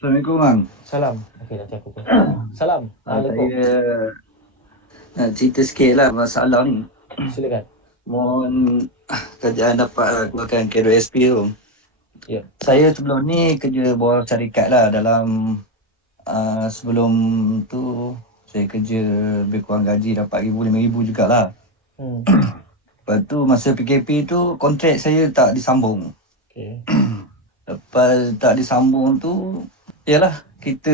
Assalamualaikum bang. Salam. Okey, nanti aku pun. Salam. Waalaikum. Saya nak cerita sikit lah masalah ni. Silakan. Mohon kerjaan dapat keluarkan KRSP tu. Ya. Saya sebelum ni kerja bawah syarikat lah dalam sebelum tu saya kerja lebih kurang gaji dapat RM1,000, RM5,000 jugalah. Hmm. Lepas tu masa PKP tu kontrak saya tak disambung. Okey. Lepas tak disambung tu, yalah kita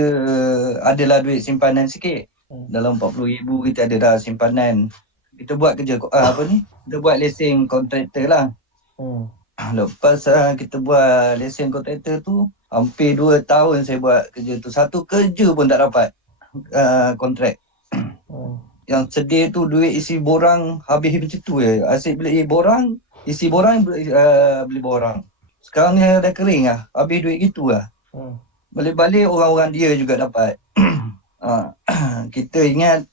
adalah duit simpanan sikit. Hmm. Dalam RM40,000 kita ada dah simpanan. Kita buat kerja apa ni? Kita buat lesen kontraktor lah. Hmm. Lepas kita buat lesen kontraktor tu, hampir 2 tahun saya buat kerja tu. Satu kerja pun tak dapat kontrak. Hmm. Yang sedih tu duit isi borang habis macam tu je. Asyik beli borang, isi borang beli borang. Sekarang ni dah kering lah. Habis duit gitu lah. Hmm. Balik-balik orang-orang dia juga dapat. Kita ingat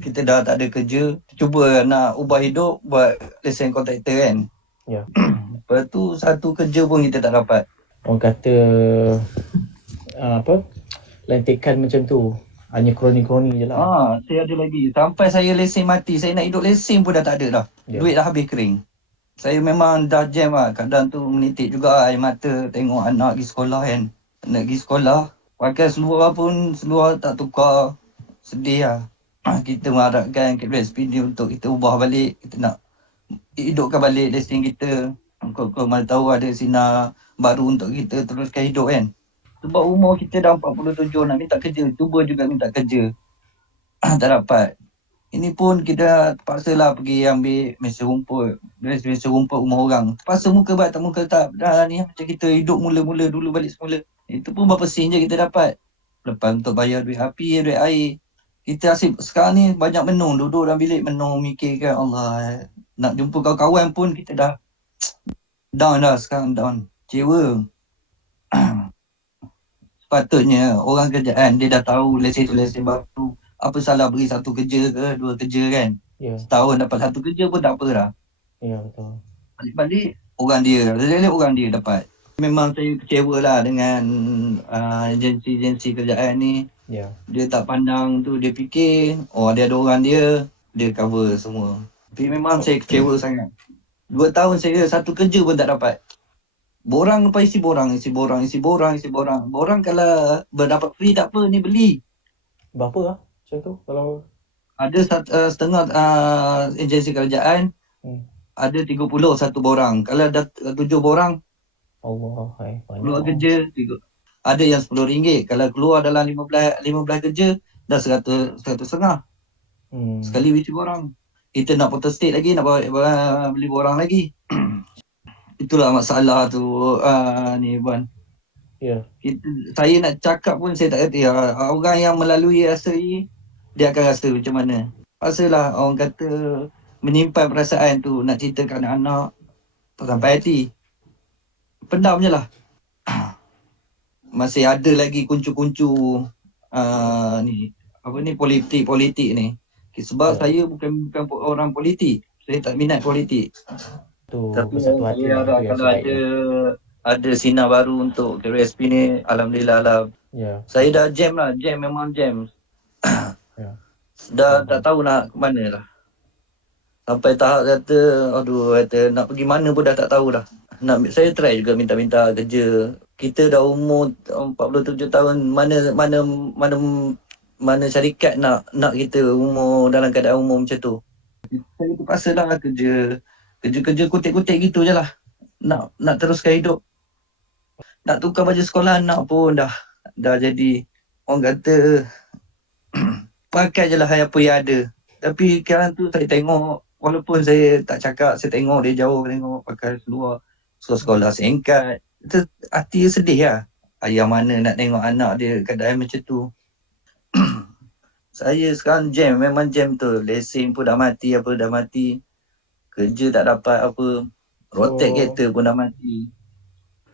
kita dah tak ada kerja, cuba nak ubah hidup buat lesen kontraktor kan. Ya. Lepas tu satu kerja pun kita tak dapat. Orang kata apa? Lantikan macam tu. Hanya kroni-kroni je lah. Saya ada lagi. Sampai saya lesen mati, saya nak hidup lesen pun dah tak ada dah. Ya. Duit dah habis kering. Saya memang dah jam lah. Kadang tu menitik juga air mata tengok anak pergi sekolah kan. Nak pergi sekolah, pakai seluar pun seluar tak tukar. Sedih lah. Kita mengharapkan KPSP ni untuk kita ubah balik. Kita nak hidupkan balik lesen kita. Kau mana tahu ada sinar baru untuk kita teruskan hidup kan. Sebab umur kita dah 47 nak minta kerja. Cuba juga minta kerja. Tak dapat. Ini pun kita terpaksa lah pergi ambil mesin rumput. Mesin rumput rumah orang. Terpaksa muka bat tak muka tak. Dah ni macam kita hidup mula-mula dulu balik semula. Itu pun berapa sen je kita dapat. Lepas untuk bayar duit api, duit air. Kita asyik sekarang ni banyak menung. Duduk dalam bilik menung mikirkan Allah. Nak jumpa kawan-kawan pun kita dah down dah sekarang down. Kecewa. Sepatutnya orang kerjaan dia dah tahu lesen tu lesen baru. Apa salah beri satu kerja ke dua kerja kan. Ya. Setahun dapat satu kerja pun tak apa dah. Ya, betul. Balik-balik orang dia orang dia dapat. Memang saya kecewa lah dengan agensi-agensi kerjaan ni. Ya. Dia tak pandang tu, dia fikir dia ada orang dia cover semua. Tapi memang saya kecewa sangat. 2 tahun saya satu kerja pun tak dapat. Borang lepas isi borang. Borang kalau berdapat free tak apa, ni beli. Berapa lah macam tu kalau Ada setengah agensi kerajaan, ada 30 satu borang. Kalau ada 7 borang, Allah, keluar banyak. kerja, ada yang RM10. Kalau keluar dalam 15 kerja, dah 100 setengah. Sekali isi borang. Kita nak photostat lagi, nak beli borang lagi. Itulah masalah tu ni Puan. Ya. Saya nak cakap pun saya tak kata. Orang yang melalui rasa ni, dia akan rasa macam mana. Pasalah orang kata menyimpan perasaan tu, nak ceritakan anak sampai hati. Pendam je lah. Masih ada lagi kuncu-kuncu ni politik ni. Sebab saya bukan orang politik. Saya tak minat politik. Tapi bersatu hati lah, tu yang kalau sebaiknya. ada sinar baru untuk KRSP ni, alhamdulillah lah. Ya. Saya dah jam memang jam. Ya. Dah tak tahu nak ke mana lah. Sampai tahap kata nak pergi mana pun dah tak tahu dah. Saya try juga minta kerja. Kita dah umur 47 tahun, mana syarikat nak kita umur dalam keadaan umur macam tu. Saya terpaksa lah kerja kutik-kutik gitu je lah. Nak teruskan hidup. Nak tukar baju sekolah anak pun dah jadi orang kata pakai je lah apa yang ada. Tapi sekarang tu saya tengok, walaupun saya tak cakap, saya tengok dia jauh, tengok pakai sekolah singkat. Itu hati sedih lah. Ayah mana nak tengok anak dia keadaan macam tu. Saya sekarang memang jam tu. Lesen pun dah mati, apa dah mati. Kerja tak dapat apa. Rotek kereta pun dah mati.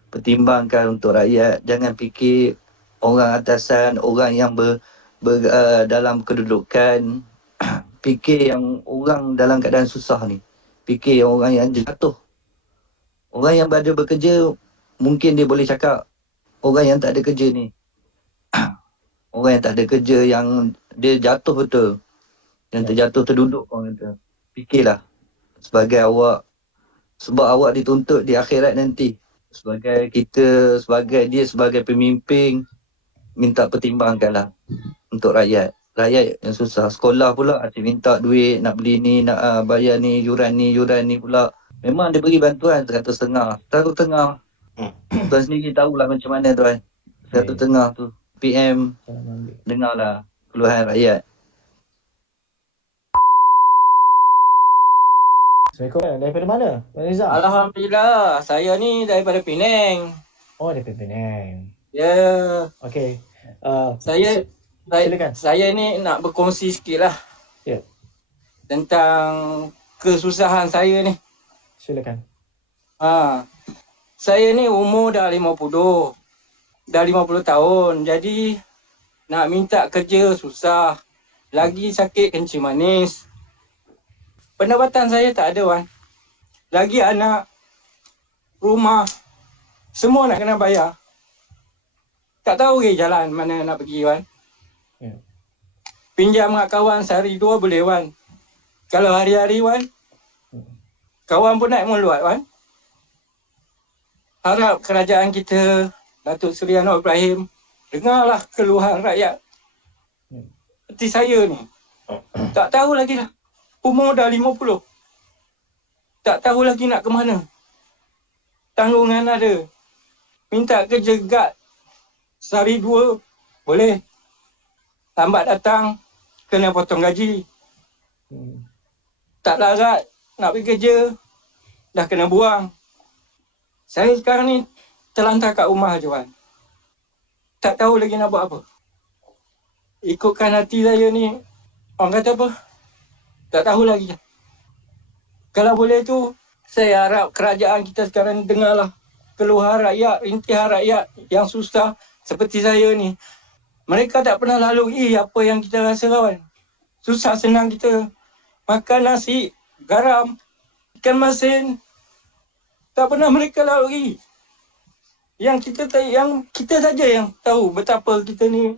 Pertimbangkan untuk rakyat. Jangan fikir orang atasan, orang yang dalam kedudukan. Fikir yang orang dalam keadaan susah ni. Fikir orang yang jatuh. Orang yang berada bekerja, mungkin dia boleh cakap orang yang tak ada kerja ni. Orang yang tak ada kerja, yang dia jatuh betul. Yang terjatuh terduduk, orang kata. Fikirlah. Sebagai awak, sebab awak dituntut di akhirat nanti. Sebagai kita, dia sebagai pemimpin, minta pertimbangkanlah untuk rakyat. Rakyat yang susah. Sekolah pula asyik minta duit, nak beli ni, nak bayar ni, yuran ni pula. Memang dia beri bantuan 100 setengah. 100 setengah. Tuan sendiri tahulah macam mana tuan. 100 setengah tu. PM dengarlah keluhan rakyat. Assalamualaikum. Daripada mana? Tuan Rizal? Alhamdulillah, saya ni daripada Penang. Oh, daripada Penang. Ya, Okey. Silakan. Silakan. Saya ni nak berkongsi sikit lah. Ya. Tentang kesusahan saya ni. Silakan. Saya ni umur dah 50. Dah 50 tahun. Jadi nak minta kerja susah. Lagi sakit kencing manis. Pendapatan saya tak ada, Wan. Lagi anak, rumah, semua nak kena bayar. Tak tahu ke jalan mana nak pergi, Wan. Ya. Pinjam dengan kawan sehari 2 boleh, Wan. Kalau hari-hari, Wan, kawan pun naik meluat, Wan. Harap kerajaan kita, Datuk Seri Anwar Ibrahim, dengarlah keluhan rakyat. Seperti saya ni. Tak tahu lagi lah. Umur dah 50. Tak tahu lagi nak ke mana. Tanggungan ada. Minta kerja guard. Sehari 2 boleh. Lambat datang, kena potong gaji. Tak larat nak pergi kerja, dah kena buang. Saya sekarang ni terlantar kat rumah je, Wan. Tak tahu lagi nak buat apa. Ikutkan hati saya ni, orang kata apa? Tak tahu lagi. Kalau boleh tu, saya harap kerajaan kita sekarang dengarlah keluhan rakyat, rintihan rakyat yang susah seperti saya ni. Mereka tak pernah lalui apa yang kita rasa, kawan. Susah senang kita makan nasi, garam, ikan masin. Tak pernah mereka lalui. Yang kita saja yang tahu betapa kita ni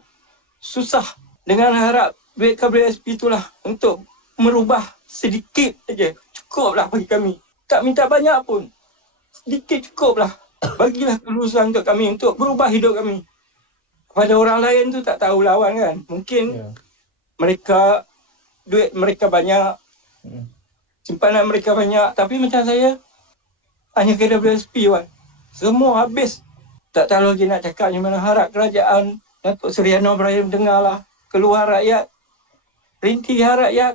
susah. Dengan harap duit KBSP itulah untuk merubah sedikit saja. Cukuplah bagi kami. Tak minta banyak pun. Sedikit cukuplah. Bagilah kelulusan untuk kami, untuk berubah hidup kami. Kepada orang lain tu tak tahu lawan, kan. Mungkin mereka, duit mereka banyak. Simpanan mereka banyak. Tapi macam saya, hanya KWSP, Wan. Semua habis. Tak tahu lagi nak cakap macam mana. Harap kerajaan Datuk Seri Anwar Ibrahim dengarlah keluhan rakyat, rintihan rakyat.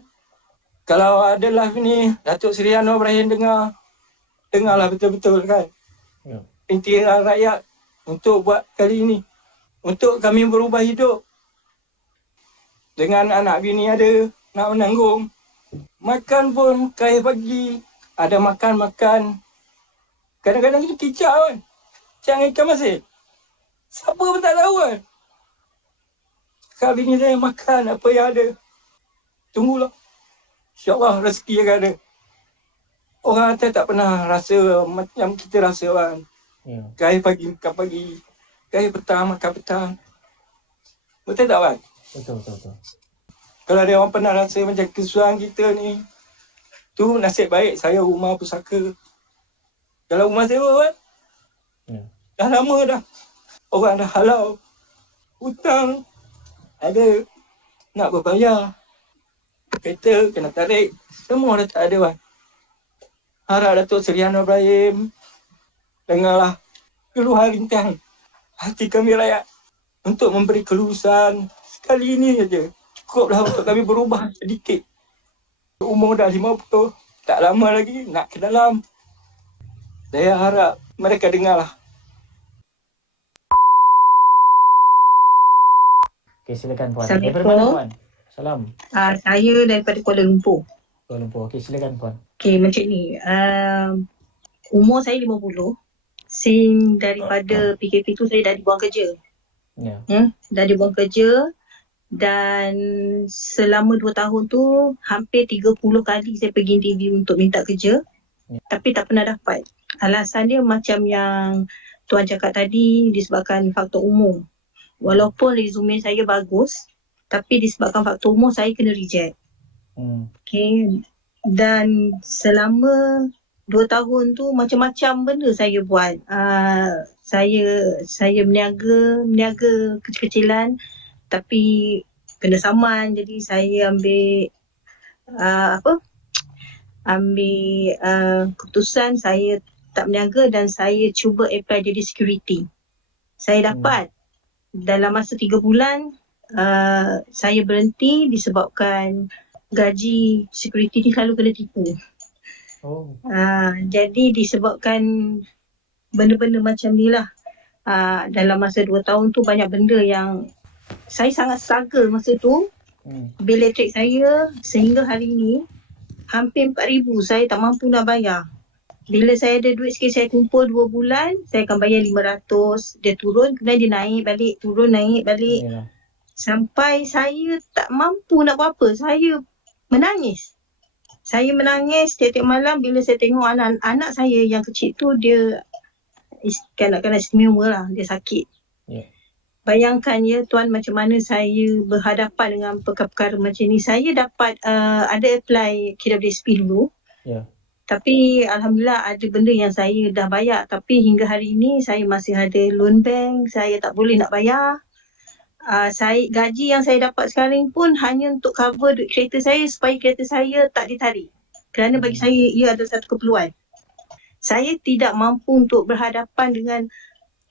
Kalau ada live ni, Datuk Seri Anwar Ibrahim dengarlah betul-betul, kan. Rintihan rakyat untuk buat kali ini. Untuk kami berubah hidup. Dengan anak bini ada, nak menanggung. Makan pun kaya pagi. Ada makan. Kadang-kadang kita kicap, kan. Cang ikan masin. Siapa pun tak tahu, kan. Kalau bini saya makan apa yang ada. Tunggulah. InsyaAllah rezeki akan ada. Orang kata tak pernah rasa macam kita rasa, kan. Kaya pagi makan pagi. Kaya petang makan petang. Betul tak, Wan? Betul. Kalau ada orang pernah rasa macam kesusahan kita ni, tu nasib baik saya rumah pusaka. Kalau rumah sewa, Wan, dah lama dah. Orang dah halau. Hutang ada. Nak berbayar. Kereta kena tarik. Semua dah tak ada, Wan. Harap Datuk Seri Anwar Ibrahim dengarlah keluhan rintihan hati kami rakyat untuk memberi kelulusan sekali ini saja. Cukuplah untuk kami berubah sedikit. Umur dah 50, tak lama lagi nak ke dalam. Saya harap mereka dengarlah. Okey, silakan Puan. Assalamualaikum. Daripada mana, Puan? Salam. Saya daripada Kuala Lumpur. Kuala Lumpur. Okey, silakan Puan. Okey, macam ni. Umur saya 50. Daripada PKP tu saya dah dibuang kerja. Dah dibuang kerja. Dan selama 2 tahun tu hampir 30 kali saya pergi interview untuk minta kerja. Tapi tak pernah dapat. Alasan dia macam yang Tuan cakap tadi disebabkan faktor umur. Walaupun resume saya bagus, tapi disebabkan faktor umur saya kena reject. Okay. Dan selama 2 tahun tu macam-macam benda saya buat. Saya meniaga kecil-kecilan, tapi kena saman, jadi saya ambil keputusan saya tak berniaga dan saya cuba apply jadi security. Saya dapat dalam masa 3 bulan saya berhenti disebabkan gaji security ni selalu kena tipu. Jadi disebabkan benda-benda macam ni lah, dalam masa 2 tahun tu banyak benda yang saya sangat struggle masa tu. Bil elektrik saya sehingga hari ni hampir 4,000 saya tak mampu nak bayar. Bila saya ada duit sikit, saya kumpul 2 bulan, saya akan bayar 500. Dia turun, kemudian dia naik balik, turun, naik balik. Sampai saya tak mampu nak buat apa. Saya menangis. Setiap malam bila saya tengok anak saya yang kecil tu, dia kanak-kanak istimewa lah, dia sakit. Bayangkan ya tuan, macam mana saya berhadapan dengan perkara-perkara macam ni. Saya dapat ada apply KWSP dulu. Tapi Alhamdulillah ada benda yang saya dah bayar. Tapi hingga hari ini saya masih ada loan bank. Saya tak boleh nak bayar. Gaji yang saya dapat sekarang pun hanya untuk cover duit kereta saya supaya kereta saya tak ditarik. Kerana bagi saya ia adalah satu keperluan. Saya tidak mampu untuk berhadapan dengan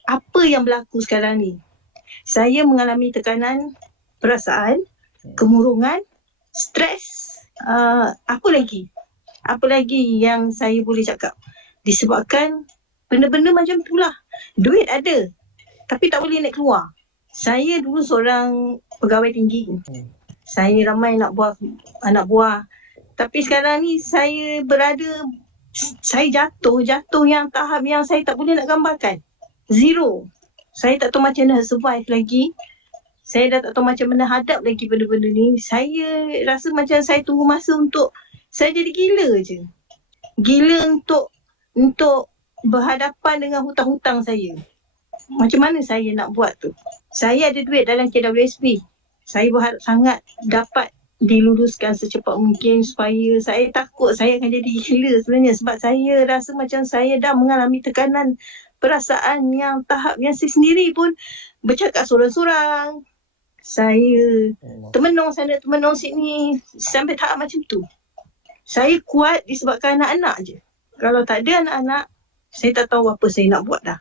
apa yang berlaku sekarang ni. Saya mengalami tekanan perasaan, kemurungan, stres. Apa lagi yang saya boleh cakap? Disebabkan benda-benda macam itulah. Duit ada, tapi tak boleh nak keluar. Saya dulu seorang pegawai tinggi. Saya ramai anak buah. Tapi sekarang ni saya jatuh yang tahap yang saya tak boleh nak gambarkan. Zero. Saya tak tahu macam mana survive lagi. Saya dah tak tahu macam mana hadap lagi benda-benda ni. Saya rasa macam saya tunggu masa untuk saya jadi gila je. Gila untuk berhadapan dengan hutang-hutang saya. Macam mana saya nak buat tu? Saya ada duit dalam KWSP. Saya berharap sangat dapat diluluskan secepat mungkin supaya saya takut saya akan jadi gila sebenarnya. Sebab saya rasa macam saya dah mengalami tekanan perasaan yang tahap yang saya sendiri pun bercakap sorang-sorang. Saya termenung sana, termenung sini sampai tahap macam tu. Saya kuat disebabkan anak-anak je. Kalau tak ada anak-anak, saya tak tahu apa saya nak buat dah.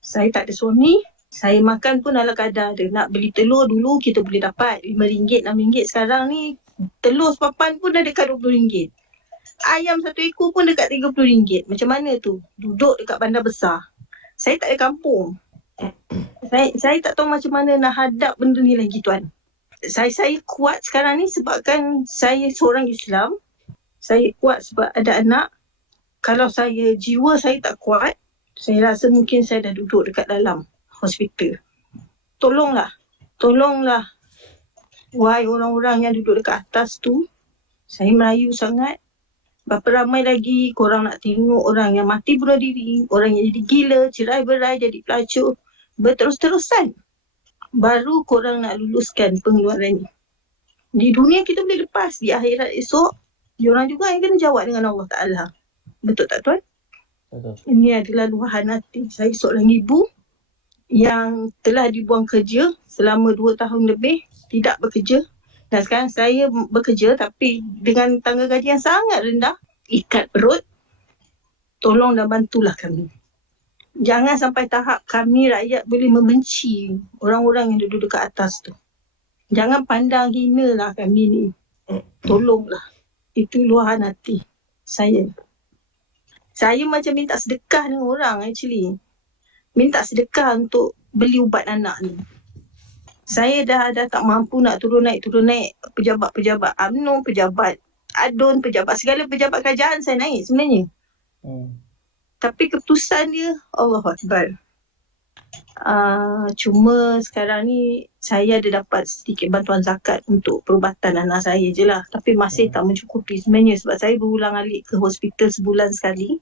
Saya tak ada suami, saya makan pun ala kadar dia. Nak beli telur dulu kita boleh dapat RM5, RM6. Sekarang ni telur sepapan pun dah dekat RM20. Ayam 1 ekor pun dekat RM30. Macam mana tu? Duduk dekat bandar besar. Saya tak ada kampung. Saya tak tahu macam mana nak hadap benda ni lagi tuan. Saya kuat sekarang ni sebabkan saya seorang Islam. Saya kuat sebab ada anak. Kalau jiwa saya tak kuat, saya rasa mungkin saya dah duduk dekat dalam hospital. Tolonglah. Wahai orang-orang yang duduk dekat atas tu, saya merayu sangat. Berapa ramai lagi korang nak tengok orang yang mati bunuh diri, orang yang jadi gila, cerai-berai, jadi pelacur, berterus-terusan. Baru korang nak luluskan pengeluaran ni. Di dunia kita boleh lepas, di akhirat esok, diorang juga yang kena jawab dengan Allah Ta'ala. Betul tak tuan? Betul. Ini adalah luahan hati. Saya seorang ibu yang telah dibuang kerja selama 2 tahun lebih, tidak bekerja. Dan sekarang saya bekerja tapi dengan tangga gaji yang sangat rendah, ikat perut. Tolong dan bantulah kami. Jangan sampai tahap kami rakyat boleh membenci orang-orang yang duduk dekat atas tu. Jangan pandang hina lah kami ni. Tolonglah. Itu luahan hati saya. Saya macam minta sedekah dengan orang actually. Minta sedekah untuk beli ubat anak ni. Saya dah tak mampu nak turun naik. Pejabat-pejabat UMNO, pejabat ADUN, segala pejabat kerajaan saya naik sebenarnya. Tapi keputusan dia, Allahu Akbar. Cuma sekarang ni saya ada dapat sedikit bantuan zakat untuk perubatan anak saya je lah. Tapi masih tak mencukupi sebenarnya sebab saya berulang alik ke hospital sebulan sekali.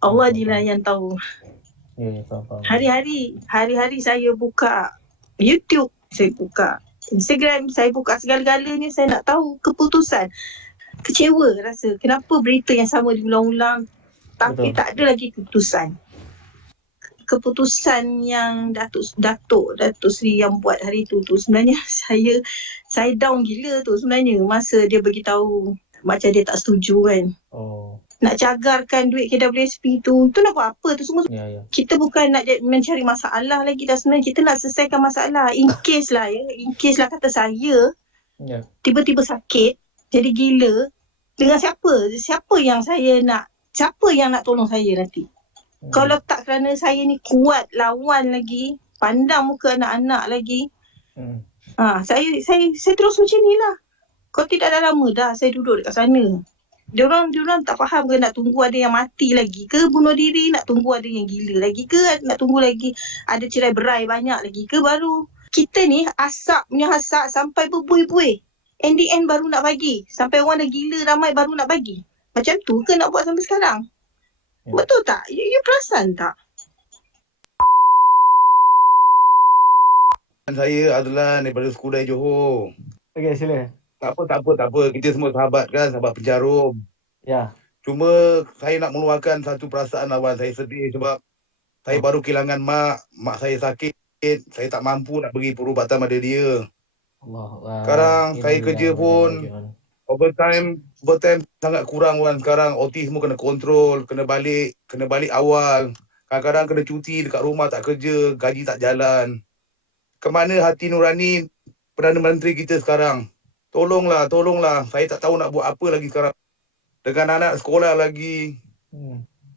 Allah je lah yang tahu. Ya, faham. Hari-hari saya buka YouTube, saya buka Instagram, saya buka segala-galanya, saya nak tahu keputusan. Kecewa rasa kenapa berita yang sama diulang-ulang tapi Betul. tak ada lagi keputusan yang Datuk Seri yang buat hari tu sebenarnya saya down gila tu sebenarnya masa dia beritahu macam dia tak setuju kan. Oh, Nak cagarkan duit KWSP tu nak buat apa tu semua. ya. Kita bukan nak mencari masalah lagi dah, sebenarnya kita nak selesaikan masalah. In case lah kata saya Ya. tiba-tiba sakit jadi gila, dengan siapa yang nak tolong saya nanti. Kalau tak kerana saya ni kuat lawan lagi, pandang muka anak-anak lagi, saya terus macam ni lah. Kalau tidak dah lama dah saya duduk dekat sana. Diorang tak faham ke nak tunggu ada yang mati lagi ke bunuh diri, nak tunggu ada yang gila lagi ke, nak tunggu lagi ada cerai berai banyak lagi ke, baru kita ni asap sampai berbuih-buih. And the end baru nak bagi. Sampai orang dah gila ramai baru nak bagi. Macam tu ke nak buat sampai sekarang? Betul tak? You perasan tak? Saya adalah daripada Skudai Johor. Okey, sila. Tak apa. Kita semua sahabat kan, sahabat penjarum. Ya. Cuma saya nak meluahkan satu perasaan lawan. Saya sedih sebab saya baru kehilangan mak. Mak saya sakit. Saya tak mampu nak beri perubatan pada dia. Allah. Sekarang saya kerja pun overtime sangat kurang Wan. Sekarang OT semua kena kontrol, kena balik awal. Kadang-kadang kena cuti dekat rumah tak kerja, gaji tak jalan. Kemana hati nurani Perdana Menteri kita sekarang? Tolonglah. Saya tak tahu nak buat apa lagi sekarang. Dengan anak sekolah lagi.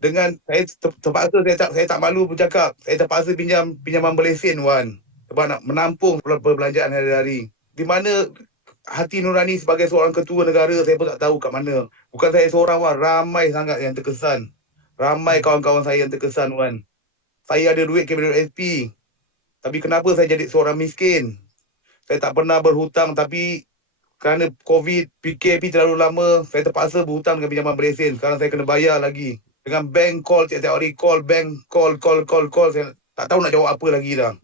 Dengan saya terpaksa saya tak malu bercakap. Saya terpaksa pinjaman berlesen Wan. Sebab nak menampung perbelanjaan hari-hari. Di mana hati nurani sebagai seorang ketua negara, saya pun tak tahu kat mana. Bukan saya seorang Wan, ramai sangat yang terkesan. Ramai kawan-kawan saya yang terkesan Wan. Saya ada duit KWSP. Tapi kenapa saya jadi seorang miskin? Saya tak pernah berhutang tapi kerana COVID, PKP terlalu lama, saya terpaksa berhutang dengan pinjaman berlesen. Sekarang saya kena bayar lagi. Dengan bank call, tiap-tiap hari call, bank call. Saya tak tahu nak jawab apa lagi dah.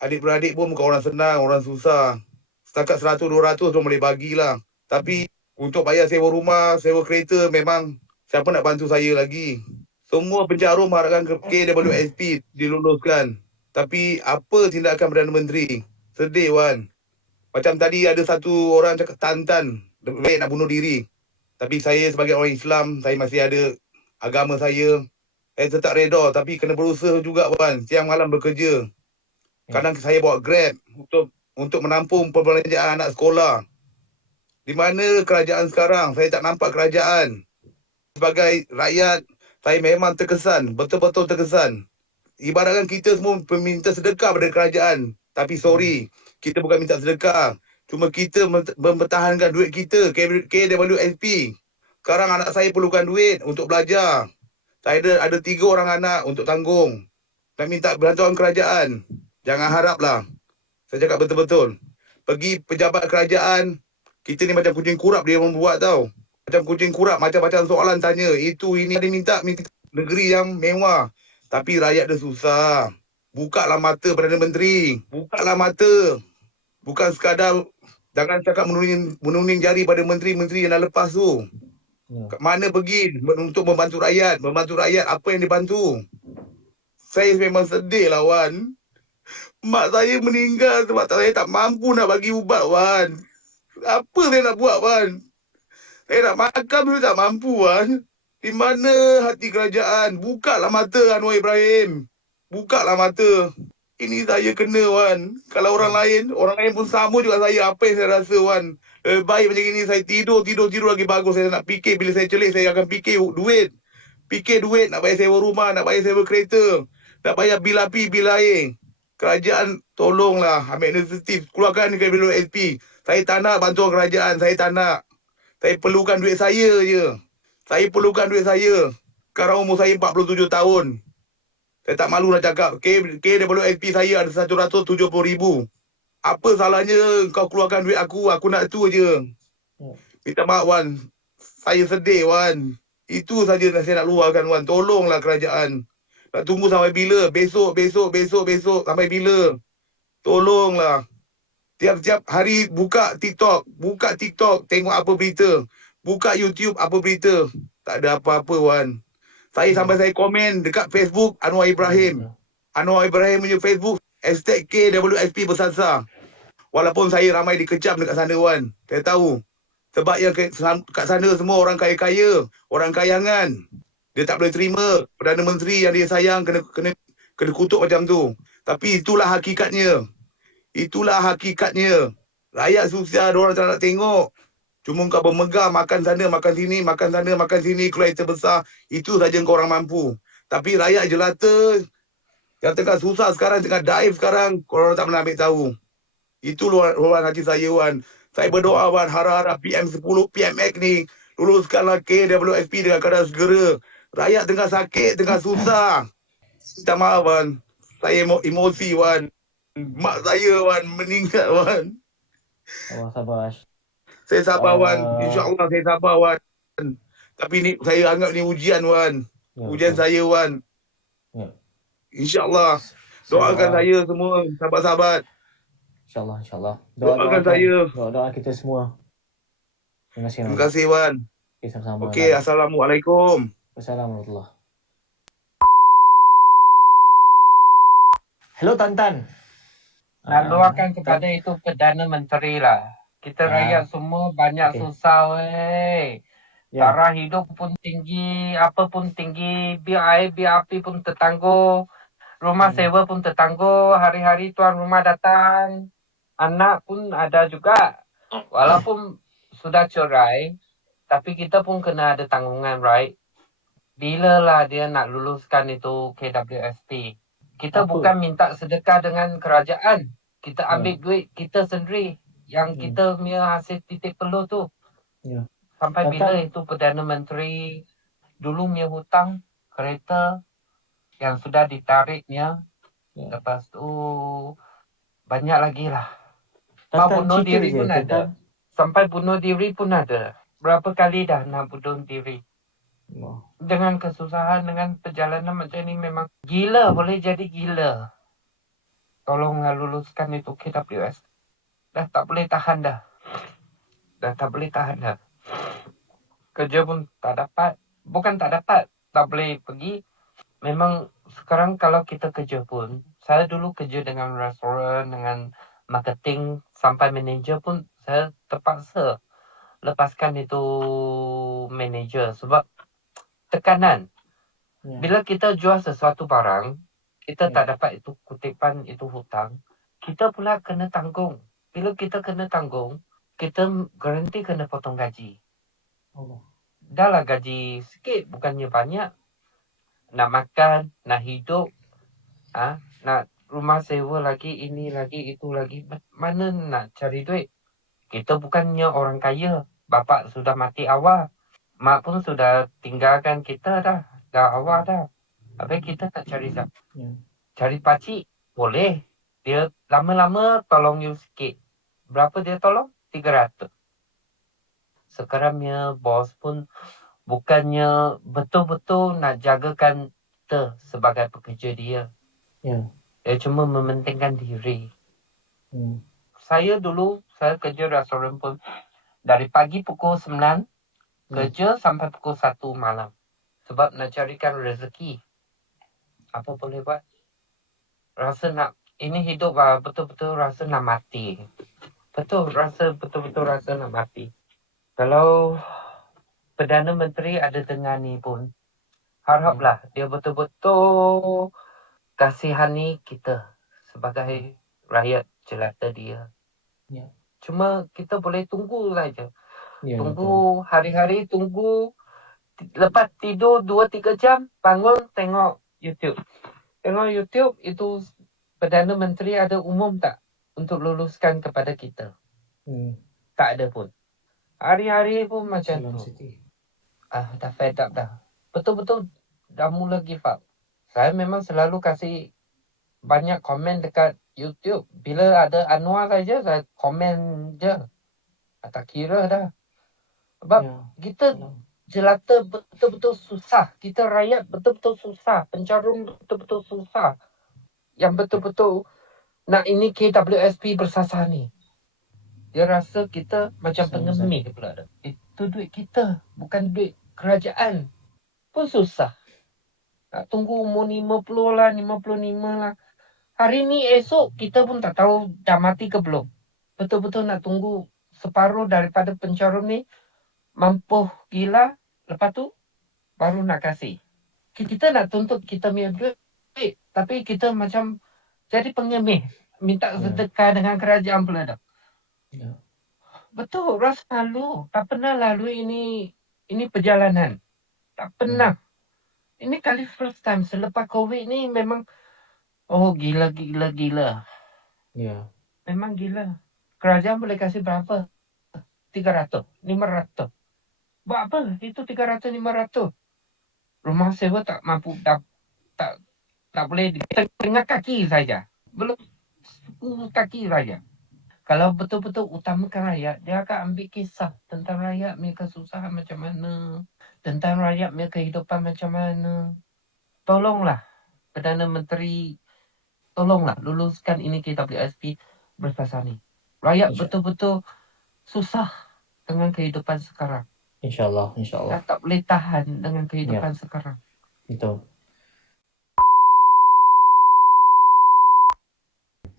Adik-beradik pun bukan orang senang, orang susah. Setakat 100-200 tu boleh bagilah. Tapi untuk bayar sewa rumah, sewa kereta, memang siapa nak bantu saya lagi. Semua penjarum harapkan KWSP diluluskan. Tapi apa tindakan Perdana Menteri? Sedih Wan. Macam tadi ada satu orang cakap Tan, baik nak bunuh diri. Tapi saya sebagai orang Islam, saya masih ada agama saya. Saya tetap reda tapi kena berusaha juga Wan. Siang malam bekerja. Kadang saya bawa Grab untuk menampung perbelanjaan anak sekolah. Di mana kerajaan sekarang? Saya tak nampak kerajaan. Sebagai rakyat, saya memang terkesan. Betul-betul terkesan. Ibaratkan kita semua meminta sedekah pada kerajaan. Tapi sorry, kita bukan minta sedekah. Cuma kita mempertahankan duit kita, KWSP. Sekarang anak saya perlukan duit untuk belajar. Saya ada 3 orang anak untuk tanggung. Nak minta bantuan kerajaan. Jangan haraplah. Saya cakap betul-betul. Pergi pejabat kerajaan, kita ni macam kucing kurap dia membuat tau. Macam kucing kurap, macam-macam soalan tanya. Itu, ini, dia minta negeri yang mewah. Tapi rakyat dia susah. Bukalah mata Perdana Menteri. Bukalah mata. Bukan sekadar, jangan cakap menunjuk jari pada menteri-menteri yang dah lepas tu. Kat mana pergi untuk membantu rakyat? Membantu rakyat, apa yang dibantu? Saya memang sedih lah Wan. Mak saya meninggal sebab saya tak mampu nak bagi ubat Wan. Apa saya nak buat Wan? Saya nak makan pun tak mampu Wan. Di mana hati kerajaan? Bukalah mata Anwar Ibrahim. Bukalah mata. Ini saya kena Wan. Kalau orang lain pun sama juga saya. Apa yang saya rasa Wan? Baik macam ini saya tidur lagi bagus. Saya nak fikir bila saya celik saya akan fikir duit. Fikir duit nak bayar sewa rumah, nak bayar sewa kereta, nak bayar bil api, bil air. Kerajaan tolonglah ambil inisiatif, keluarkan KWSP. Saya tak nak bantuan kerajaan, saya tak nak. Saya perlukan duit saya je. Saya perlukan duit saya. Sekarang umur saya 47 tahun. Saya tak malu nak cakap, KWSP saya ada 170,000. Apa salahnya kau keluarkan duit aku nak tu je. Minta maaf Wan. Saya sedih Wan. Itu saja yang saya nak luahkan Wan. Tolonglah kerajaan. Nak tunggu sampai bila? Besok. Sampai bila? Tolonglah. Tiap-tiap hari buka TikTok. Tengok apa berita. Buka YouTube apa berita. Tak ada apa-apa, Wan. Sampai saya komen dekat Facebook Anwar Ibrahim. Anwar Ibrahim punya Facebook, #KWSP bersasar. Walaupun saya ramai dikecam dekat sana, Wan. Saya tahu. Sebab yang kat sana semua orang kaya-kaya, orang kayangan. Dia tak boleh terima Perdana Menteri yang dia sayang kena kutuk macam tu. Tapi itulah hakikatnya. Rakyat susah, diorang tak nak tengok. Cuma kau bermegah, makan sana, makan sini, keluar kereta besar. Itu saja kau orang mampu. Tapi rakyat jelata yang tengah susah sekarang, tengah dive sekarang, korang tak pernah ambil tahu. Itu luaran hati saya, Wan. Saya berdoa, Wan, harap-harap PM10, PMX ni luluskanlah KWSP dengan keadaan segera. Rakyat tengah sakit, tengah susah. Minta maaf, Wan. Saya emosi, Wan. Mak saya, Wan, meninggal, Wan. Sabar. Saya sabar, Wan. InsyaAllah saya sabar, Wan. Tapi ni saya anggap ni ujian, Wan. Ujian saya, Wan. InsyaAllah. Doakan saya semua, sahabat-sahabat. InsyaAllah. Doakan saya. Doa kita semua. Terima kasih, Wan. Sama-sama. Okey, Assalamualaikum. Wassalamualaikum. Hello, Tan. Nak luahkan kepada itu Perdana Menteri lah. Kita rakyat semua banyak susah, weh. Taraf hidup pun tinggi, apa pun tinggi, bil air, bil api pun tertangguh. Rumah sewa pun tertangguh, hari-hari tuan rumah datang. Anak pun ada juga. Walaupun sudah cerai, tapi kita pun kena ada tanggungan, right? Bila lah dia nak luluskan itu KWSP? Kita bukan minta sedekah dengan kerajaan. Kita ambil duit kita sendiri. Yang kita punya hasil titik peluh tu. Sampai bila itu Perdana Menteri dulu punya hutang kereta yang sudah ditariknya. Lepas tu banyak lagi lah. Bunuh diri pun ada. Sampai bunuh diri pun ada. Berapa kali dah nak bunuh diri. Dengan kesusahan, dengan perjalanan macam ni memang gila, boleh jadi gila. Tolonglah luluskan itu KWS. Dah tak boleh tahan dah. Kerja pun tak dapat. Bukan tak dapat, tak boleh pergi. Memang sekarang kalau kita kerja pun, saya dulu kerja dengan restoran, dengan marketing, sampai manager pun saya terpaksa lepaskan itu manager sebab tekanan. Bila kita jual sesuatu barang, kita tak dapat itu kutipan, itu hutang, kita pula kena tanggung. Bila kita kena tanggung, kita garanti kena potong gaji. Dah lah gaji sikit, bukannya banyak. Nak makan, nak hidup, nak rumah sewa lagi, ini lagi, itu lagi. Mana nak cari duit? Kita bukannya orang kaya. Bapak sudah mati awal. Mak pun sudah tinggalkan kita dah. Dah awal dah. Habis kita tak cari siapa. Cari pakcik, boleh. Dia lama-lama tolong you sikit. Berapa dia tolong? 300. Sekarangnya bos pun bukannya betul-betul nak jagakan kita sebagai pekerja dia. Dia cuma mementingkan diri. Saya kerja restoran pun dari pagi pukul 9 kerja sampai pukul 1 malam. Sebab nak carikan rezeki. Apa boleh buat? Ini hidup betul-betul rasa nak mati. Betul rasa nak mati. Kalau Perdana Menteri ada dengar ni pun, haraplah dia betul-betul kasihani kita sebagai rakyat jelata dia. Cuma kita boleh tunggu saja. Tunggu hari-hari, tunggu. Lepas tidur 2-3 jam, bangun tengok YouTube. Tengok YouTube itu Perdana Menteri ada umum tak untuk luluskan kepada kita? Tak ada pun. Hari-hari pun macam tu. Dah fed up dah. Betul-betul dah mula give up. Saya memang selalu kasih banyak komen dekat YouTube. Bila ada Anwar saja, saya komen je. Tak kira dah. Sebab kita jelata betul-betul susah. Kita rakyat betul-betul susah. Pencarum betul-betul susah. Yang betul-betul nak ini KWSP bersasar ni. Dia rasa kita macam pengemis pula. Itu duit kita. Bukan duit kerajaan. Pun susah. Nak tunggu umur 50 lah, 55 lah. Hari ni esok kita pun tak tahu dah mati ke belum. Betul-betul nak tunggu separuh daripada pencarum ni mampu gila. Lepas tu baru nak kasih. Kita nak tuntut kita punya duit. Tapi kita macam jadi pengemis. Minta sedekah dengan kerajaan pula dah. Ya. Betul, rasa lalu. Tak pernah lalu ini perjalanan. Tak pernah. Ini kali first time. Selepas COVID ni memang gila. Ya. Memang gila. Kerajaan boleh kasih berapa? 300, 500. Buat apa? Itu 300, 500. Rumah sewa tak mampu, tak boleh tengah kaki saja. Belum 10 kaki saja. Kalau betul-betul utamakan rakyat, dia akan ambil kisah tentang rakyat punya kesusahan macam mana, tentang rakyat punya kehidupan macam mana. Tolonglah Perdana Menteri, tolonglah luluskan ini KWSP bersasar ni. Rakyat betul-betul susah dengan kehidupan sekarang. InsyaAllah. Dah tak boleh tahan dengan kehidupan sekarang. Betul.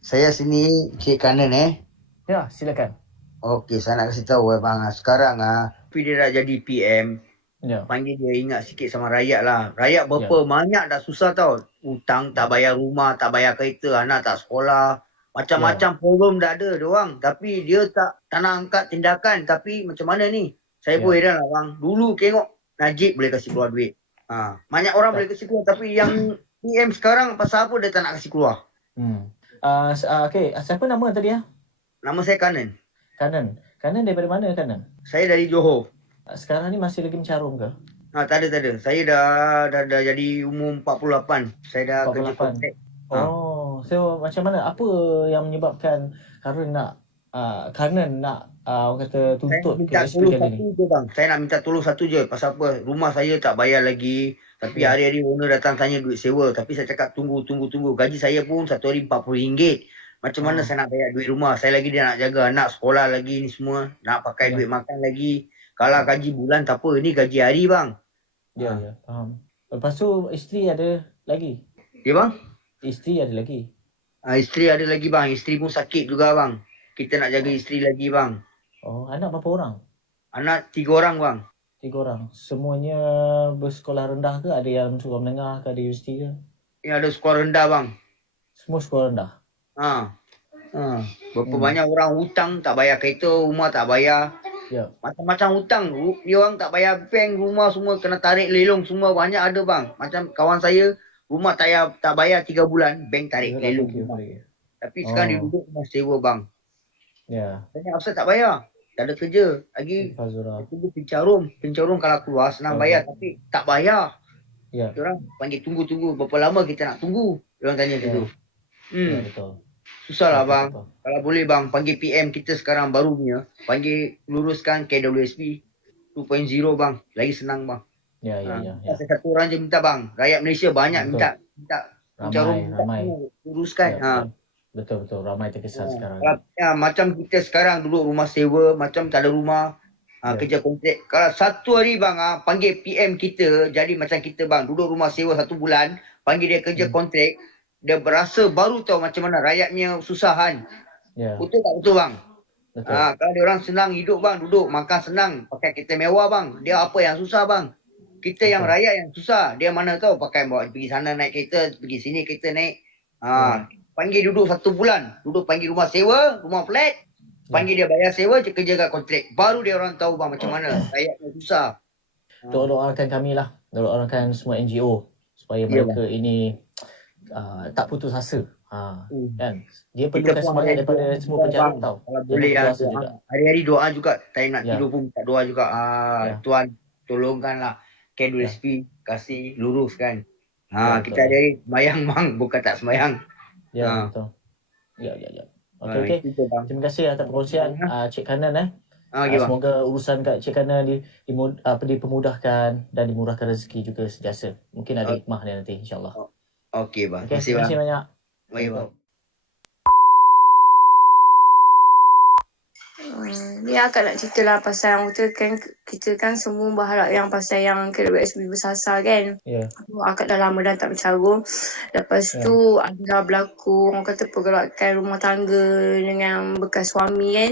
Saya sini Cik Kanan Ya, silakan. Okey, saya nak kasih tahu bang. Sekarang dia dah jadi PM. Ya. Panggil dia ingat sikit sama rakyat lah. Rakyat berapa banyak dah susah tau. Hutang tak bayar rumah, tak bayar kereta, anak tak sekolah. Macam-macam problem dah ada diorang. Tapi dia tak nak angkat tindakan. Tapi macam mana ni? Saya pun heran lah bang. Dulu tengok Najib boleh kasih keluar duit. Banyak orang boleh kasih keluar. Tapi yang PM sekarang pasal apa dia tak nak kasih keluar? Okay, siapa nama tadi ya? Nama saya Kanan. Kanan daripada mana Kanan? Saya dari Johor. Sekarang ni masih lagi mencarum ke? Tak ada. Saya dah jadi umur 48. Saya dah 48. kerja kontrak. So macam mana? Apa yang menyebabkan Kanan nak orang kata tuntut KSP kali ni? Saya nak minta tolong satu je. Pasal apa? Rumah saya tak bayar lagi. Tapi hari-hari owner datang tanya duit sewa. Tapi saya cakap tunggu. Gaji saya pun satu hari RM40. Macam mana saya nak bayar duit rumah? Saya lagi dia nak jaga anak sekolah lagi ni semua. Nak pakai duit makan lagi. Kalau gaji bulan tak apa. Ini gaji hari bang. Ya, faham. Lepas tu isteri ada lagi? Ya bang? Isteri ada lagi? Isteri ada lagi bang. Isteri pun sakit juga bang. Kita nak jaga isteri lagi bang. Anak berapa orang? Anak 3 orang bang. 3 orang. Semuanya bersekolah rendah ke? Ada yang sekolah menengah ke? Ada universiti ke? Yang ada sekolah rendah bang. Semua sekolah rendah? Berapa banyak orang hutang tak bayar kereta, rumah tak bayar. Ya. Macam-macam hutang. Dia orang tak bayar bank, rumah semua kena tarik lelong semua. Banyak ada bang. Macam kawan saya, rumah tak bayar 3 bulan, bank tarik lelong. Tapi sekarang dia duduk rumah sewa bang. Ya. Banyak asal tak bayar. Tak ada kerja. Lagi tunggu pencarum. Pencarum kalau keluar senang bayar tapi tak bayar. Ya. Diorang panggil tunggu. Berapa lama kita nak tunggu? Diorang tanya tu. Ya, betul. Susah lah bang. Kalau boleh bang, panggil PM kita sekarang baru punya. Panggil luruskan KWSP 2.0 bang. Lagi senang bang. Ya. Saya satu orang je minta bang. Rakyat Malaysia banyak minta. Ramai. Luruskan. Betul. Ramai terkesan sekarang. Macam kita sekarang duduk rumah sewa. Macam tak ada rumah. Kerja kontrak. Kalau satu hari bang, panggil PM kita. Jadi macam kita bang. Duduk rumah sewa 1 bulan. Panggil dia kerja kontrak. Dia berasa baru tahu macam mana rakyatnya susahan. Betul tak betul bang? Betul. Kalau dia orang senang hidup bang. Duduk makan senang. Pakai kereta mewah bang. Dia apa yang susah bang? Kita yang rakyat yang susah. Dia mana tahu pakai bawa pergi sana naik kereta. Pergi sini kereta naik. Panggil duduk 1 bulan. Duduk panggil rumah sewa. Rumah flat. Panggil dia bayar sewa. Kerja kat kontrak. Baru dia orang tahu bang macam mana rakyat yang susah. Doakan kami lah. Doakan semua NGO. Supaya mereka ini tak putus asa. Kan? Dia perlukan semangat daripada semua penjara tau. Kalau boleh hari-hari doa juga. Time nak tidur pun tak doa juga. Tuan tolongkanlah KWSP kasih luruskan. Kita hari semayang bang. Bukan tak semayang. Ya, betul. Ya. Okey. Terima kasih atas perkongsian Cik Kanan. Semoga urusan kat Cik Kana dipermudahkan dan dimurahkan rezeki juga sentiasa. Mungkin ada hikmah dia nanti, insyaAllah. Okey, bang. Okay, Terima kasih, bang. banyak. Baik, bang. Ni akak nak cerita lah pasal yang kita kan semua berharap yang pasal yang KWSB bersasar kan. Akak dah lama dah tak bercarum. Lepas tu ada berlaku orang kata pergerakan rumah tangga dengan bekas suami kan.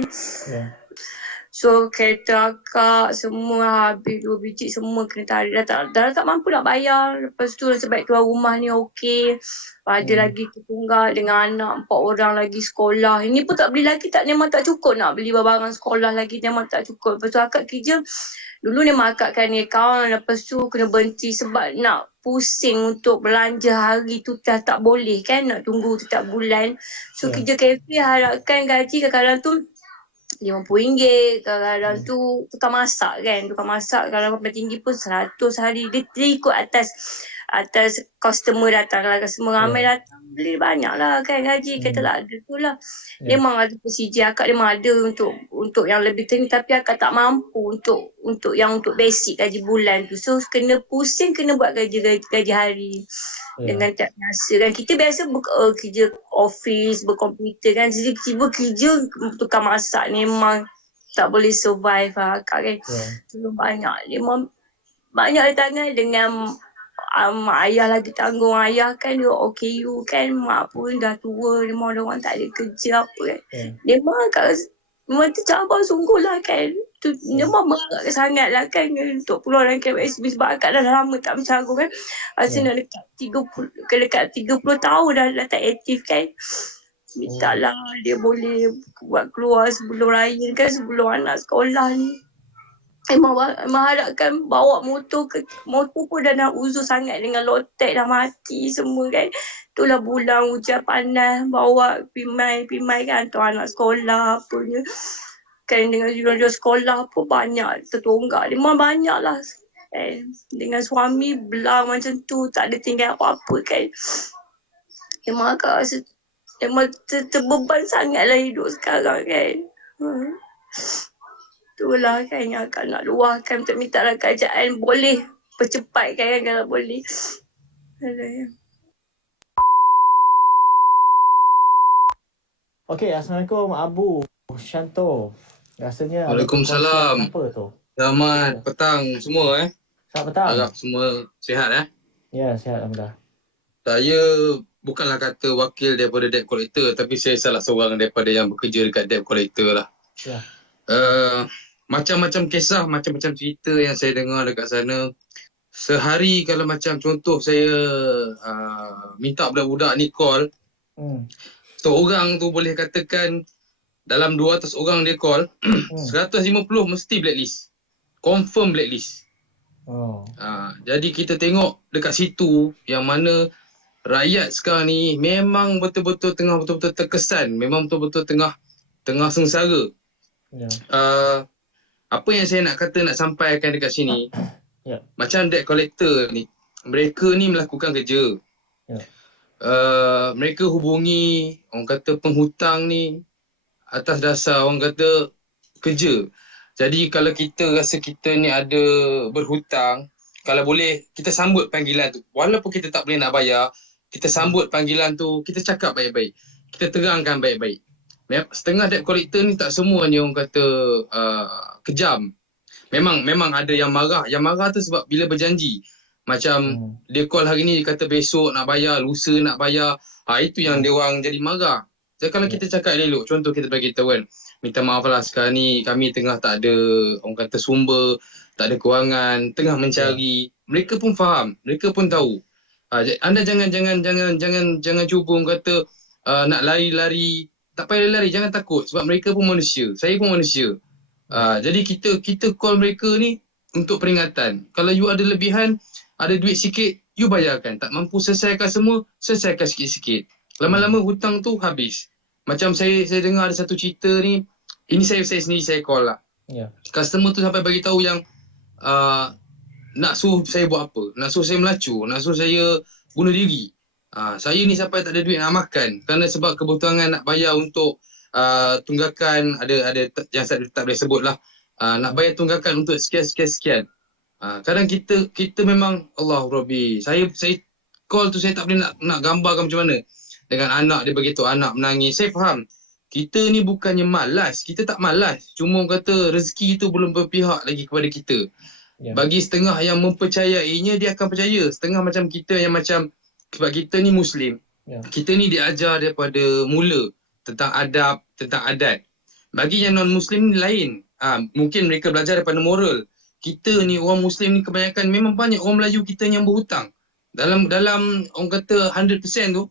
So kereta akak semua habis 2 biji semua kena tarik. Dah tak mampu nak bayar. Lepas tu nasib baik tuan rumah ni okey. Ada lagi tertunggak dengan anak 4 orang lagi sekolah. Ini pun tak beli lagi, memang tak cukup nak beli barang sekolah lagi, memang tak cukup. Lepas tu akak kerja, dulu memang akak kan akaun, lepas tu kena berhenti sebab nak pusing untuk belanja hari tu dah tak boleh kan, nak tunggu setiap bulan. So kerja kafe harapkan gaji kadang-kadang tu RM50, kadang-kadang tu tukang masak kan. Tukang masak kalau paling tinggi pun 100 hari. Dia ikut atas customer datang. Kalau customer ramai datang, beli banyak lah kan gaji. Kata lah ada tu lah. Memang ada procedure akak, memang ada untuk yang lebih tinggi. Tapi akak tak mampu untuk basic gaji bulan tu. So kena pusing, kena buat gaji hari. Dengan tak biasa kan. Kita biasa kerja office, berkomputer kan. Jadi tiba kerja tukang masak ni memang tak boleh survive lah akak kan. Belum banyak. Memang banyak di tangan dengan mak ayah lagi tanggung. Ayah kan dia OKU kan. Mak pun dah tua. Memang orang tak ada kerja apa kan. Memang akak memang tercabar sungguh lah kan. Tu memang berat sangat lah kan untuk keluar dari KWSB sebab akak dah lama tak bercarum kan. Rasa nak dekat 30 tahun dah tak aktif kan. Minta lah dia boleh buat keluar sebelum raya kan, sebelum anak sekolah ni. Memang harapkan bawa motor pun dah nak uzur sangat dengan low tech dah mati semua kan. Itulah bulan hujan panas, bawa pimai kan hantar anak sekolah apa ni. Kan dengan jual sekolah pun banyak tertunggak. Memang banyak lah. Dengan suami belang macam tu, tak ada tinggal apa-apa kan. Memang akak rasa memang terbeban sangatlah hidup sekarang kan. Itulah kan yang akak nak luahkan untuk minta lah kerajaan boleh percepatkan kan kalau boleh. Okey, Assalamualaikum Abu Shanto. Rasanya Waalaikumsalam. Apa tu? Selamat petang semua Selamat petang. Harap semua sihat Ya, sihat alhamdulillah. Saya bukanlah kata wakil daripada debt collector, tapi saya salah seorang daripada yang bekerja dekat debt collector lah. Macam-macam kisah, macam-macam cerita yang saya dengar dekat sana. Sehari kalau macam contoh saya minta budak-budak ni call, seorang tu boleh katakan dalam 200 orang dia call, 150 mesti blacklist. Confirm blacklist. Jadi kita tengok dekat situ yang mana rakyat sekarang ni memang betul-betul tengah betul-betul terkesan, memang betul-betul tengah sengsara. Apa yang saya nak sampaikan dekat sini, macam debt collector ni, mereka ni melakukan kerja. Mereka hubungi orang kata penghutang ni atas dasar orang kata kerja. Jadi kalau kita rasa kita ni ada berhutang, kalau boleh kita sambut panggilan tu. Walaupun kita tak boleh nak bayar, kita sambut panggilan tu, kita cakap baik-baik. Kita terangkan baik-baik. Setengah debt collector ni tak semuanya orang kata kejam. Memang ada yang marah. Yang marah tu sebab bila berjanji. Macam dia call hari ni, dia kata besok nak bayar, lusa nak bayar. Itu yang dia orang jadi marah. Jadi kalau kita cakap elok, contoh kita bagi tahu kan, minta maaf lah sekarang ni kami tengah tak ada orang kata sumber, tak ada kewangan, tengah mencari. Mereka pun faham, mereka pun tahu. Anda jangan cuba orang kata nak lari-lari. Tak payah lari, jangan takut sebab mereka pun manusia. Saya pun manusia. Jadi kita call mereka ni untuk peringatan. Kalau you ada lebihan, ada duit sikit, you bayarkan. Tak mampu selesaikan semua, selesaikan sikit-sikit. Lama-lama hutang tu habis. Macam saya dengar ada satu cerita ni, ini saya sendiri saya call lah. Customer tu sampai bagi tahu yang nak suruh saya buat apa, nak suruh saya melacur, nak suruh saya bunuh diri. Saya ni sampai tak ada duit nak makan kerana sebab kebutuhan nak bayar untuk tunggakan, ada yang saya tak boleh sebut lah. Nak bayar tunggakan untuk sekian. Kadang kita memang Allah Rabbi. Saya call tu saya tak boleh nak gambarkan macam mana. Dengan anak dia begitu, anak menangis. Saya faham. Kita ni bukannya malas. Kita tak malas. Cuma orang kata rezeki itu belum berpihak lagi kepada kita. Bagi setengah yang mempercayainya, dia akan percaya. Setengah macam kita yang macam, sebab kita ni Muslim. Kita ni diajar daripada mula tentang adab, tentang adat. Bagi yang non-Muslim ni lain. Mungkin mereka belajar daripada moral. Kita ni orang Muslim ni kebanyakan, memang banyak orang Melayu kita yang berhutang. Dalam orang kata 100% tu,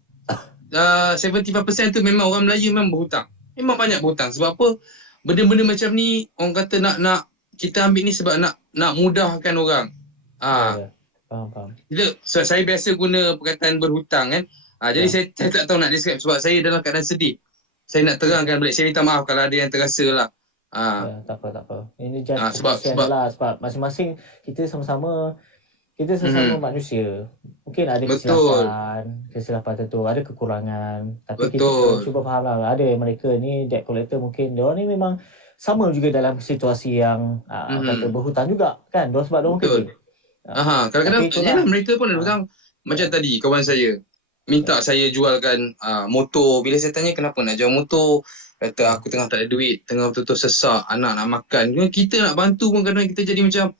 75% tu memang orang Melayu memang berhutang. Memang banyak berhutang. Sebab apa? Benda-benda macam ni orang kata nak kita ambil ni sebab nak mudahkan orang. Faham. Saya biasa guna perkataan berhutang kan. Jadi saya tak tahu nak describe sebab saya dalam keadaan sedih. Saya nak terangkan balik. Saya minta maaf kalau ada yang terasa lah. Tak apa. Ini just sebab masing-masing kita sama-sama manusia. Mungkin ada kesilapan tentu, ada kekurangan. Tapi kita cuba faham lah. Ada mereka ni, debt collector mungkin, diorang ni memang sama juga dalam situasi yang kata berhutang juga kan. Sebab diorang kerja. Kadang-kadang mereka pun ada hutang. Macam tadi kawan saya minta saya jualkan motor. Bila saya tanya kenapa nak jual motor, kata aku tengah tak ada duit, tengah betul-betul sesak, anak nak makan. Kita nak bantu pun kadang kita jadi macam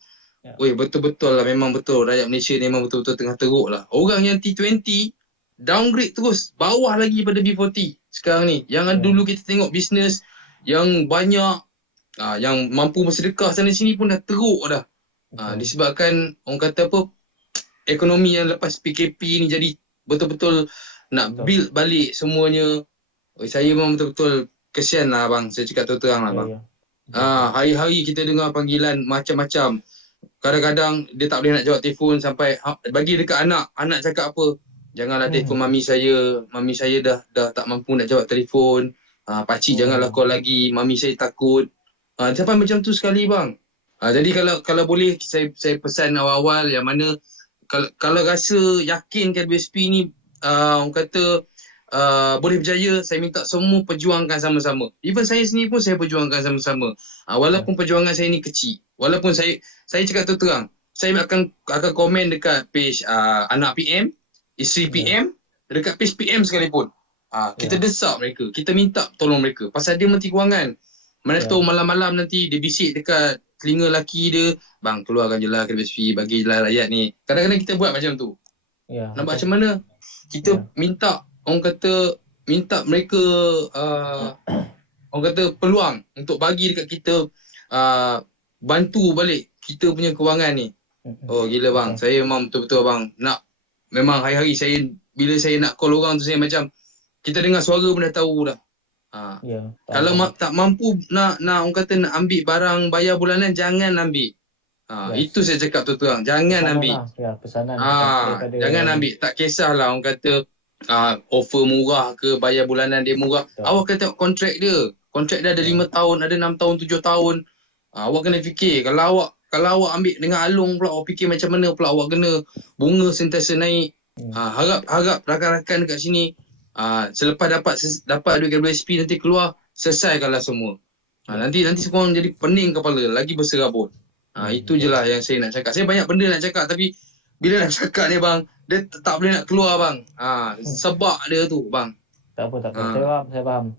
betul-betul lah, memang betul rakyat Malaysia ni memang betul-betul tengah teruk lah. Orang yang T20 downgrade terus, bawah lagi pada B40 sekarang ni. Yang dulu kita tengok bisnes yang banyak, yang mampu bersedekah sana sini pun dah teruk dah. Disebabkan orang kata apa, ekonomi yang lepas PKP ni jadi betul-betul nak build balik semuanya. Saya memang betul-betul kesian lah abang, saya cakap terang lah abang. Hari-hari kita dengar panggilan macam-macam. Kadang-kadang dia tak boleh nak jawab telefon sampai bagi dekat anak cakap apa, janganlah telefon mami saya dah tak mampu nak jawab telefon. Pakcik janganlah call lagi, mami saya takut. Sampai macam tu sekali bang. Jadi kalau boleh saya pesan awal-awal yang mana kalau rasa yakin KWSP ni orang kata boleh berjaya, saya minta semua perjuangkan sama-sama. Even saya sendiri pun saya perjuangkan sama-sama. Walaupun perjuangan saya ni kecil. Walaupun saya cakap terang, saya akan komen dekat page anak PM, isteri PM, dekat page PM sekalipun. Kita desak mereka, kita minta tolong mereka. Pasal dia Menteri Kewangan. Mana tahu malam-malam nanti dia bisik dekat telinga laki dia, bang keluarkan je lah KWSP, bagi je lah rakyat ni. Kadang-kadang kita buat macam tu. Nampak macam mana? Kita minta, orang kata, minta mereka orang kata peluang untuk bagi dekat kita, bantu balik kita punya kewangan ni. Oh gila bang, saya memang betul-betul bang nak, memang hari-hari saya bila saya nak call orang tu saya macam, kita dengar suara pun dah tahu dah. Kalau tak mampu nak orang kata nak ambil barang bayar bulanan, jangan ambil. Itu saya cakap terang, jangan ambil. Pesanan jangan ambil. Tak kisahlah orang kata offer murah ke, bayar bulanan dia murah. Awak kena tengok kontrak dia. Kontrak dia ada 5 tahun, ada 6 tahun, 7 tahun. Awak kena fikir, kalau awak ambil dengan alung pula, awak fikir macam mana pula, awak kena bunga sentiasa naik. Harap rakan-rakan dekat sini, selepas dapat duit KWSP nanti keluar, selesaikanlah semua. Nanti semua orang jadi pening kepala, lagi berserabut. Itu je lah yang saya nak cakap. Saya banyak benda nak cakap, tapi bila nak cakap ni bang, dia tak boleh nak keluar bang. Sebab dia tu bang. Tak apa. Saya faham.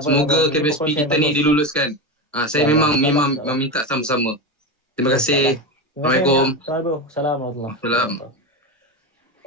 Semoga KWSP kita ni diluluskan. Saya memang minta sama-sama. Terima kasih. Assalamualaikum. Assalamualaikum warahmatullahi wabarakatuh.